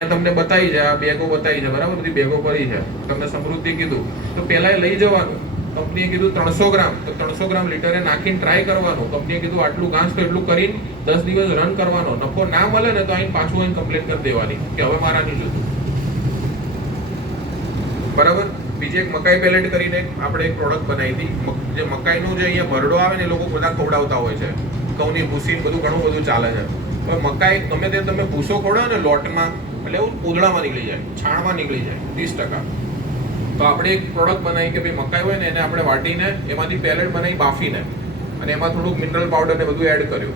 તમને બતાવી છે, આ બેગો બતાવી છે, બરાબર? બધી બેગો પડી છે. તમને સમૃદ્ધિ કીધું. તો પહેલા લઈ જવાનું. કંપનીએ કીધું ત્રણસો ગ્રામ. તો ત્રણસો ગ્રામ લીટરે નાખીને ટ્રાય કરવાનું. કંપનીએ કીધું આટલું ઘાસ તો એટલું કરીને દસ દિવસ રન કરવાનો. નફો ના મળે ને તો અહીં પાછું અહીં કમ્પ્લેન કરી દેવાની કે હવે મારા નહીં જોતું. બરાબર? બીજી એક મકાઈ પેલેટ કરીને આપણે એક પ્રોડક્ટ બનાવી હતી. જે મકાઈનું જે અહીંયા ભરડો આવે ને એ લોકો બધા ખવડાવતા હોય છે. ઘઉંની ભૂસી બધું ઘણું બધું ચાલે છે. હવે મકાઈ ગમે તે તમે ભૂસો ખોડો ને લોટમાં એટલે એવું ઉધડામાં નીકળી જાય, છાણમાં નીકળી જાય ત્રીસ ટકા. તો આપણે એક પ્રોડક્ટ બનાવી કે ભાઈ મકાઈ હોય ને, એને આપણે વાટીને, એમાંથી પેલેટ બનાવી બાફીને, અને એમાં થોડુંક મિનરલ પાવડર ને બધું એડ કર્યું.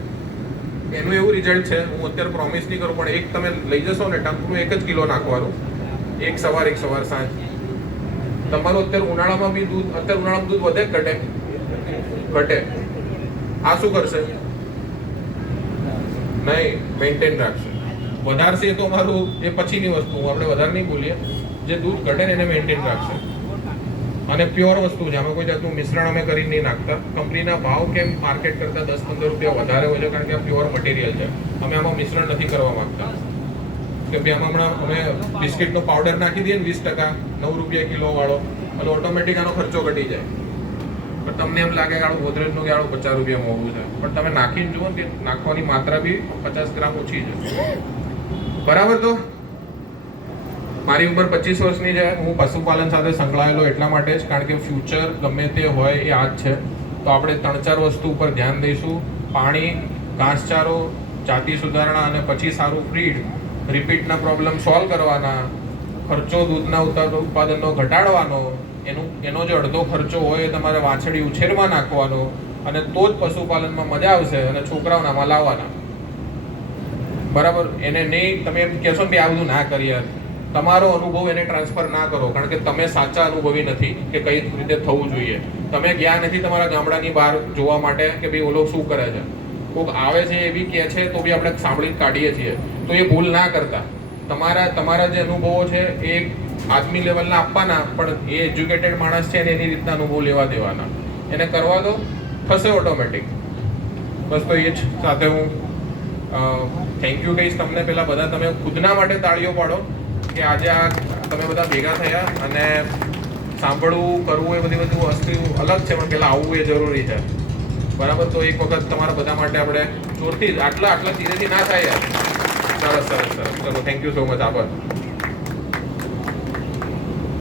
એનું એવું રિઝલ્ટ છે, હું અત્યારે પ્રોમિસ નહીં કરું, પણ એક તમે લઈ જશો ને ટંકનું એક જ કિલો નાખવાનું. એક સવાર એક સવાર, સાંજ. તમારું અત્યારે ઉનાળામાં બી દૂધ, અત્યારે ઉનાળામાં દૂધ વધે ઘટે? ઘટે. આ શું કરશે? નહીં મેન્ટેન રાખશે. વધારશે તો અમારું એ પછીની વસ્તુ આપણે વધારે નહીં બોલીએ. જે દૂધ ઘટે ને એને મેન્ટેન રાખશે. અને પ્યોર વસ્તુ છે, આમાં કોઈ જાતનું મિશ્રણ અમે કરી નહીં નાખતા. કંપનીના ભાવ કેમ માર્કેટ કરતાં દસ પંદર રૂપિયા વધારે હોય છે, કારણ કે આ પ્યોર મટીરિયલ છે. અમે આમાં મિશ્રણ નથી કરવા માંગતા. કે ભાઈ આમાં હમણાં અમે બિસ્કિટનો પાવડર નાખી દઈએ ને વીસ ટકા, નવ રૂપિયા કિલો વાળો, એટલે ઓટોમેટિક આનો ખર્ચો ઘટી જાય. પણ તમને એમ લાગે કે આળું ગોદરેજનું કે આળું પચાસ રૂપિયા મોંઘું છે. પણ તમે નાખીને જુઓ કે નાખવાની માત્રા બી પચાસ ગ્રામ ઓછી છે બરાબર તો? મારી ઉંમર પચીસ વર્ષની છે. હું પશુપાલન સાથે સંકળાયેલો એટલા માટે જ, કારણ કે ફ્યુચર ગમે તે હોય એ આ જ છે. તો આપણે ત્રણ ચાર વસ્તુ ઉપર ધ્યાન દઈશું. પાણી, ઘાસચારો, જાતિ સુધારણા અને પછી સારું ફ્રીડ રિપીટના પ્રોબ્લેમ સોલ્વ કરવાના, ખર્ચો દૂધના ઉત્પાદ- ઉત્પાદનનો ઘટાડવાનો, એનું, એનો જે અડધો ખર્ચો હોય તમારે વાછડી ઉછેરમાં નાખવાનો, અને તો જ પશુપાલનમાં મજા આવશે અને છોકરાઓનામાં લાવવાના. બરાબર? એને નહીં, તમે એમ કહેશો ને આ બધું ના કરી યાર તમારો અનુભવ એને ટ્રાન્સફર ના કરો. કારણ કે તમે સાચા અનુભવી નથી કે કઈ રીતે થવું જોઈએ. તમે ગયા નથી તમારા ગામડાની બહાર જોવા માટે કે ભાઈ ઓલો શું કરે છે? કોઈક આવે છે એવી કહે છે તો બી આપણે સાંભળીને કાઢીએ છીએ. તો એ ભૂલ ના કરતા. તમારા તમારા જે અનુભવો છે એ આદમી લેવલના આપવાના, પણ એ એજ્યુકેટેડ માણસ છે ને એની રીતના અનુભવ લેવા દેવાના. એને કરવા દો, થશે ઓટોમેટિક બસ તો એ જ. સાથે હું થેન્ક યુ કહીશ તમને પહેલાં બધા તમે ખુદના માટે તાળીઓ પાડો કે આજે આ તમે બધા ભેગા થયા અને સાંભળવું, કરવું એ બધી બધું વસ્તુ અલગ છે, પણ પહેલાં આવવું એ જરૂરી છે. બરાબર? તો એક વખત તમારા બધા માટે આપણે જોરથી આટલા આટલા ધીરેથી ના થાય યાર. સરસ સરસ સરસ. ચલો થેન્ક યુ સો મચ આભાર